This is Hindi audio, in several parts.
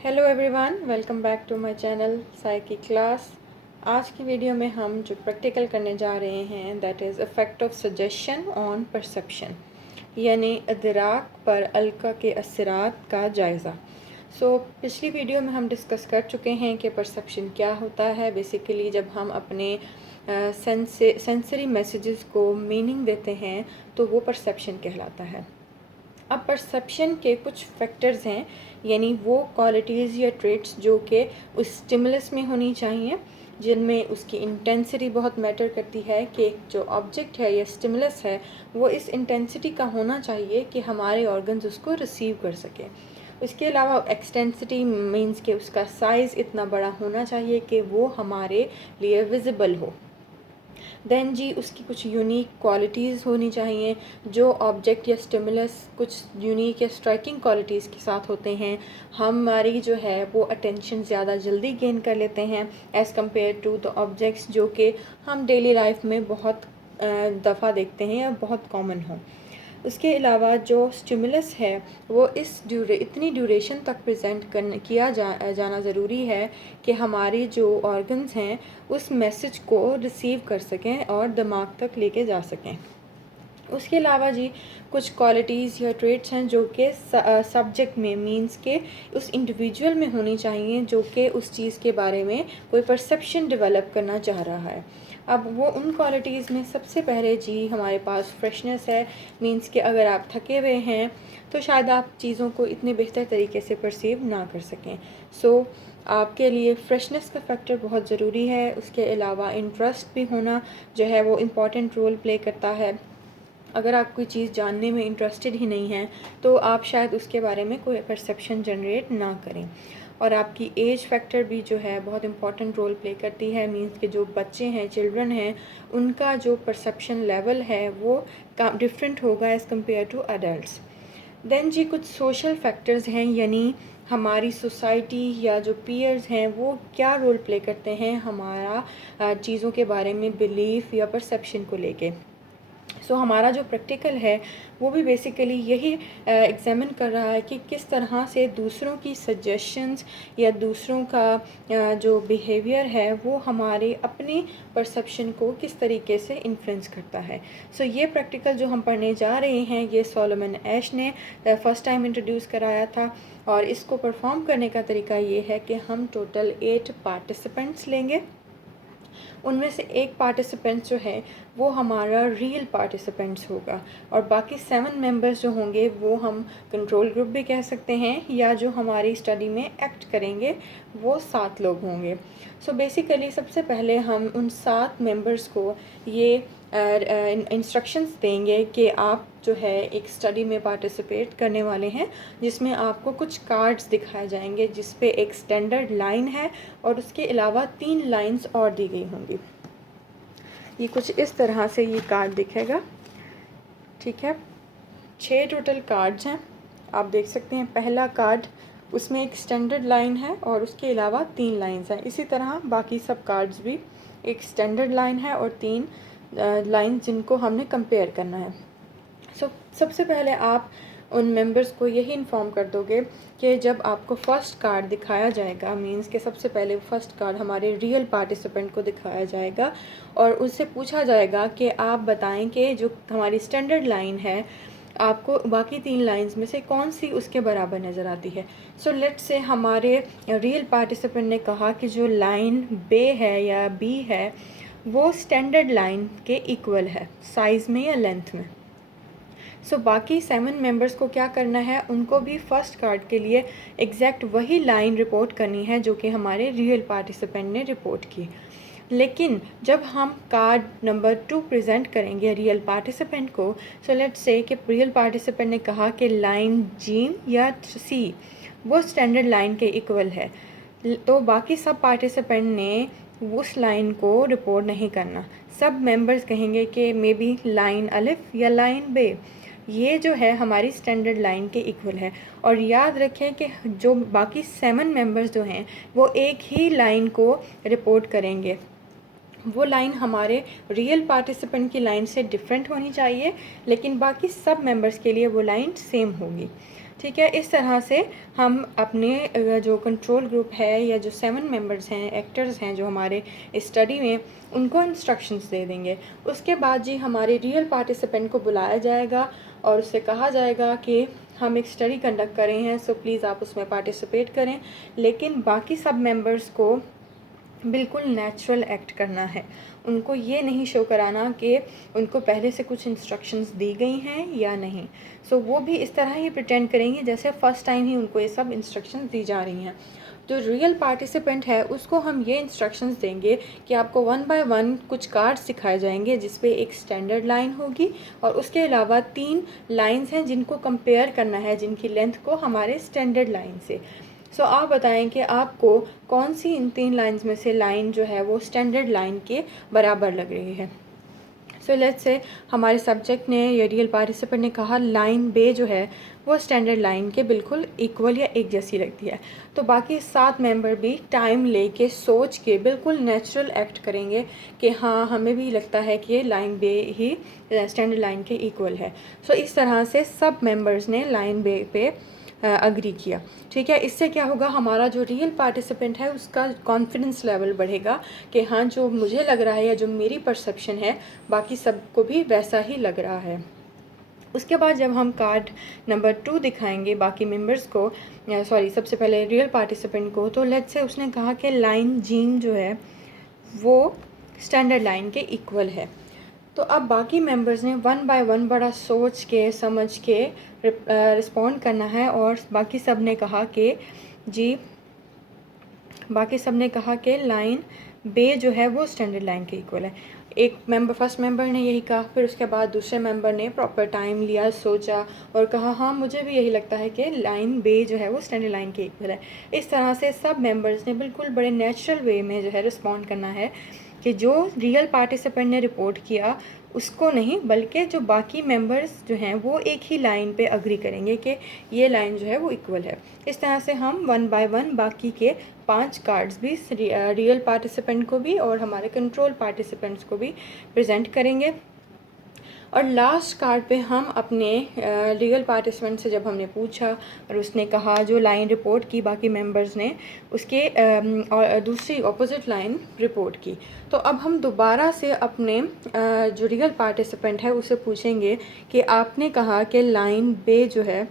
Hello everyone, welcome back to my channel Sai की क्लास। आज की वीडियो में हम जो प्रैक्टिकल करने जा रहे हैं that is effect of suggestion on perception, यानी इदराक पर अलका के असरात का जायज़ा। पिछली वीडियो में हम डिस्कस कर चुके हैं कि परसेप्शन क्या होता है। बेसिकली जब हम अपने सेंसरी मैसेजेस को मीनिंग देते हैं तो वो परसेप्शन कहलाता है। अब परसेप्शन के कुछ फैक्टर्स हैं, यानी वो क्वालिटीज़ या ट्रेट्स जो कि उस स्टिमुलस में होनी चाहिए, जिनमें उसकी इंटेंसिटी बहुत मैटर करती है कि जो ऑब्जेक्ट है या स्टिमुलस है वो इस इंटेंसिटी का होना चाहिए कि हमारे ऑर्गन्स उसको रिसीव कर सकें। उसके अलावा एक्सटेंसिटी मीन्स कि उसका साइज़ इतना बड़ा होना चाहिए कि वो हमारे लिए विजिबल हो। देन जी उसकी कुछ यूनिक क्वालिटीज़ होनी चाहिए। जो ऑब्जेक्ट या स्टिमुलस कुछ यूनिक या स्ट्राइकिंग क्वालिटीज़ के साथ होते हैं, हमारी जो है वो अटेंशन ज़्यादा जल्दी गेन कर लेते हैं as compare to the objects जो कि हम डेली लाइफ में बहुत दफ़ा देखते हैं या बहुत कॉमन हो। उसके अलावा जो स्टिमुलस है वो इतनी ड्यूरेशन तक प्रेजेंट किया जाना ज़रूरी है कि हमारी जो ऑर्गन्स हैं उस मैसेज को रिसीव कर सकें और दिमाग तक लेके जा सकें। उसके अलावा जी कुछ क्वालिटीज़ या ट्रेट्स हैं जो कि सब्जेक्ट में मींस के उस इंडिविजुअल में होनी चाहिए जो कि उस चीज़ के बारे में कोई परसेप्शन डेवलप करना चाह रहा है। अब वो उन क्वालिटीज़ में सबसे पहले जी हमारे पास फ्रेशनेस है। मींस कि अगर आप थके हुए हैं तो शायद आप चीज़ों को इतने बेहतर तरीके से परसीव ना कर सकें। आपके लिए फ्रेशनेस का फैक्टर बहुत ज़रूरी है। उसके अलावा इंटरेस्ट भी होना जो है वो इम्पॉर्टेंट रोल प्ले करता है। अगर आप कोई चीज़ जानने में इंटरेस्टेड ही नहीं हैं तो आप शायद उसके बारे में कोई परसेप्शन जनरेट ना करें। और आपकी एज फैक्टर भी जो है बहुत इंपॉर्टेंट रोल प्ले करती है। मींस के जो बच्चे हैं, चिल्ड्रन हैं, उनका जो परसेप्शन लेवल है वो डिफरेंट होगा as compare to adults. Then जी कुछ सोशल फैक्टर्स हैं, यानी हमारी सोसाइटी या जो पीयर्स हैं वो क्या रोल प्ले करते हैं हमारा चीज़ों के बारे में बिलीफ या परसेप्शन को लेके। हमारा जो प्रैक्टिकल है वो भी बेसिकली यही एग्ज़ामिन कर रहा है कि किस तरह से दूसरों की सजेशंस या दूसरों का जो बिहेवियर है वो हमारे अपने परसेप्शन को किस तरीके से इन्फ्लुएंस करता है। ये प्रैक्टिकल जो हम पढ़ने जा रहे हैं ये सोलोमन एश ने फ़र्स्ट टाइम इंट्रोड्यूस कराया था। और इसको परफॉर्म करने का तरीका ये है कि हम टोटल 8 पार्टिसिपेंट्स लेंगे। उनमें से एक पार्टिसिपेंट जो है वो हमारा रियल पार्टिसिपेंट्स होगा और बाकी 7 मेंबर्स जो होंगे वो हम कंट्रोल ग्रुप भी कह सकते हैं, या जो हमारी स्टडी में एक्ट करेंगे वो 7 लोग होंगे। बेसिकली सबसे पहले हम उन 7 मेंबर्स को ये इंस्ट्रक्शंस देंगे कि आप जो है एक स्टडी में पार्टिसिपेट करने वाले हैं जिसमें आपको कुछ कार्ड्स दिखाए जाएंगे जिस पे एक स्टैंडर्ड लाइन है और उसके अलावा 3 लाइंस और दी गई होंगी। ये कुछ इस तरह से ये कार्ड दिखेगा, ठीक है। 6 टोटल कार्ड्स हैं, आप देख सकते हैं। पहला कार्ड उसमें एक स्टैंडर्ड लाइन है और उसके अलावा 3 लाइंस हैं। इसी तरह बाकी सब कार्ड्स भी एक स्टैंडर्ड लाइन है और 3 लाइन जिनको हमने कंपेयर करना है। सबसे पहले आप उन मेंबर्स को यही इन्फॉर्म कर दोगे कि जब आपको फ़र्स्ट कार्ड दिखाया जाएगा, मींस के सबसे पहले फ़र्स्ट कार्ड हमारे रियल पार्टिसिपेंट को दिखाया जाएगा और उससे पूछा जाएगा कि आप बताएं कि जो हमारी स्टैंडर्ड लाइन है आपको बाकी 3 लाइंस में से कौन सी उसके बराबर नज़र आती है। लेट्स से हमारे रियल पार्टिसिपेंट ने कहा कि जो लाइन बे है या बी है वो स्टैंडर्ड लाइन के इक्वल है साइज़ में या लेंथ में। बाकी 7 मेंबर्स को क्या करना है, उनको भी फर्स्ट कार्ड के लिए एग्जैक्ट वही लाइन रिपोर्ट करनी है जो कि हमारे रियल पार्टिसिपेंट ने रिपोर्ट की। लेकिन जब हम कार्ड नंबर 2 प्रेजेंट करेंगे रियल पार्टिसिपेंट को, लेट्स से कि रियल पार्टिसिपेंट ने कहा कि लाइन जी या सी वो स्टैंडर्ड लाइन के इक्वल है, तो बाकी सब पार्टिसिपेंट ने उस लाइन को रिपोर्ट नहीं करना। सब मेंबर्स कहेंगे कि मे बी लाइन अलिफ या लाइन बे ये जो है हमारी स्टैंडर्ड लाइन के इक्वल है। और याद रखें कि जो बाकी 7 मेंबर्स जो हैं वो एक ही लाइन को रिपोर्ट करेंगे। वो लाइन हमारे रियल पार्टिसिपेंट की लाइन से डिफरेंट होनी चाहिए, लेकिन बाकी सब मेंबर्स के लिए वो लाइन सेम होगी। ठीक है। इस तरह से हम अपने जो कंट्रोल ग्रुप है या जो 7 मेंबर्स हैं, एक्टर्स हैं जो हमारे स्टडी में, उनको इंस्ट्रक्शंस दे देंगे। उसके बाद जी हमारे रियल पार्टिसिपेंट को बुलाया जाएगा और उससे कहा जाएगा कि हम एक स्टडी कंडक्ट कर रहे हैं, सो प्लीज़ आप उसमें पार्टिसिपेट करें, लेकिन बाकी सब मेंबर्स को बिल्कुल नेचुरल एक्ट करना है। उनको ये नहीं शो कराना कि उनको पहले से कुछ इंस्ट्रक्शंस दी गई हैं या नहीं। सो वो भी इस तरह ही प्रिटेंड करेंगे जैसे फ़र्स्ट टाइम ही उनको ये सब इंस्ट्रक्शंस दी जा रही हैं। जो रियल पार्टिसिपेंट है उसको हम ये इंस्ट्रक्शंस देंगे कि आपको 1 बाय 1 कुछ कार्ड्स सिखाए जाएंगे जिस पे एक स्टैंडर्ड लाइन होगी और उसके अलावा 3 लाइंस हैं जिनको कंपेयर करना है, जिनकी लेंथ को हमारे स्टैंडर्ड लाइन से। सो आप बताएं कि आपको कौन सी इन 3 लाइंस में से लाइन जो है वो स्टैंडर्ड लाइन के बराबर लग रही है। सो लेट्स से हमारे सब्जेक्ट ने या रियल पार्टिसिपेंट ने कहा लाइन बे जो है वो स्टैंडर्ड लाइन के बिल्कुल इक्वल या एक जैसी लगती है, तो बाकी 7 मेंबर भी टाइम लेके सोच के बिल्कुल नेचुरल एक्ट करेंगे कि हाँ हमें भी लगता है कि लाइन बे ही स्टैंडर्ड लाइन के इक्वल है। सो इस तरह से सब मेंबर्स ने लाइन बे पे अग्री किया। ठीक है, इससे क्या होगा, हमारा जो रियल पार्टिसिपेंट है उसका कॉन्फिडेंस लेवल बढ़ेगा कि हाँ जो मुझे लग रहा है या जो मेरी परसेप्शन है बाकी सबको भी वैसा ही लग रहा है। उसके बाद जब हम कार्ड नंबर 2 दिखाएंगे बाकी मेंबर्स को, सॉरी सबसे पहले रियल पार्टिसिपेंट को, तो लेट्स से उसने कहा कि लाइन जीम जो है वो स्टैंडर्ड लाइन के इक्वल है। तो अब बाकी मेंबर्स ने 1 बाय 1 बड़ा सोच के समझ के रिस्पॉन्ड करना है और बाकी सब ने कहा कि जी, बाकी सब ने कहा कि लाइन बे जो है वो स्टैंडर्ड लाइन के इक्वल है। एक मेंबर, फर्स्ट मेंबर ने यही कहा, फिर उसके बाद दूसरे मेंबर ने प्रॉपर टाइम लिया, सोचा और कहा हाँ मुझे भी यही लगता है कि लाइन बे जो है वो स्टैंडर्ड लाइन के इक्वल है। इस तरह से सब मेंबर्स ने बिल्कुल बड़े नेचुरल वे में जो है रिस्पॉन्ड करना है कि जो रियल पार्टिसिपेंट ने रिपोर्ट किया उसको नहीं, बल्कि जो बाकी मेंबर्स जो हैं वो एक ही लाइन पे अग्री करेंगे कि ये लाइन जो है वो इक्वल है। इस तरह से हम 1 बाय 1 बाकी के 5 कार्ड्स भी रियल पार्टिसिपेंट को भी और हमारे कंट्रोल पार्टिसिपेंट्स को भी प्रेजेंट करेंगे। और लास्ट कार्ड पे हम अपने रियल पार्टिसिपेंट से जब हमने पूछा और उसने कहा जो लाइन रिपोर्ट की बाकी मेंबर्स ने उसके और दूसरी ऑपोजिट लाइन रिपोर्ट की, तो अब हम दोबारा से अपने जो रियल पार्टिसिपेंट है उससे पूछेंगे कि आपने कहा कि लाइन बे जो है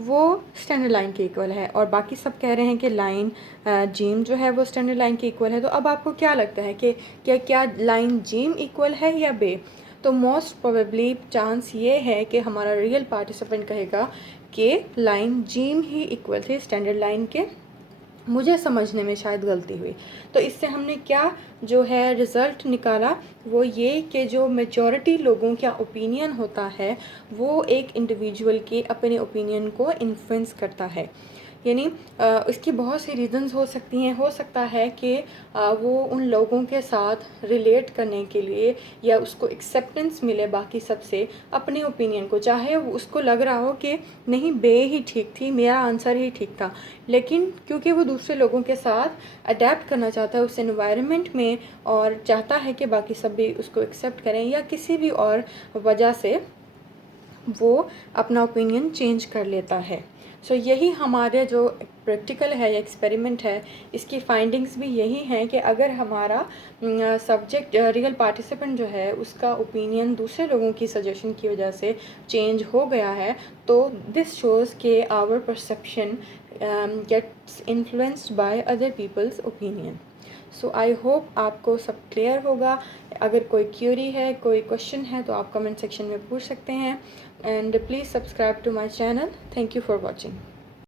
वो स्टैंडर्ड लाइन के इक्वल है और बाकी सब कह रहे हैं कि लाइन जीम जो है वो स्टैंडर्ड लाइन के इक्वल है, तो अब आपको क्या लगता है कि क्या लाइन जीम इक्वल है या बे? तो मोस्ट प्रोबेबली चांस ये है कि हमारा रियल पार्टिसिपेंट कहेगा कि लाइन जीम ही इक्वल थी स्टैंडर्ड लाइन के, मुझे समझने में शायद गलती हुई। तो इससे हमने क्या जो है रिज़ल्ट निकाला वो ये कि जो मेजॉरिटी लोगों का ओपिनियन होता है वो एक इंडिविजुअल के अपने ओपिनियन को इन्फ्लुएंस करता है। यानी इसकी बहुत सी रीज़न्स हो सकती हैं। हो सकता है कि वो उन लोगों के साथ रिलेट करने के लिए या उसको एक्सेप्टेंस मिले बाकी सबसे अपने ओपिनियन को, चाहे उसको लग रहा हो कि नहीं बे ही ठीक थी, मेरा आंसर ही ठीक था, लेकिन क्योंकि वो दूसरे लोगों के साथ अडेप्ट करना चाहता है उस एनवायरनमेंट में और चाहता है कि बाकी सब भी उसको एक्सेप्ट करें या किसी भी और वजह से वो अपना ओपिनियन चेंज कर लेता है। सो यही हमारे जो प्रैक्टिकल है या एक्सपेरिमेंट है इसकी फाइंडिंग्स भी यही हैं कि अगर हमारा सब्जेक्ट रियल पार्टिसिपेंट जो है उसका ओपिनियन दूसरे लोगों की सजेशन की वजह से चेंज हो गया है तो दिस शोज़ के our perception gets influenced by other people's opinion. So I hope आपको सब क्लियर होगा। अगर कोई क्यूरी है, कोई क्वेश्चन है तो आप कमेंट सेक्शन में पूछ सकते हैं and please subscribe to my channel. Thank you for watching.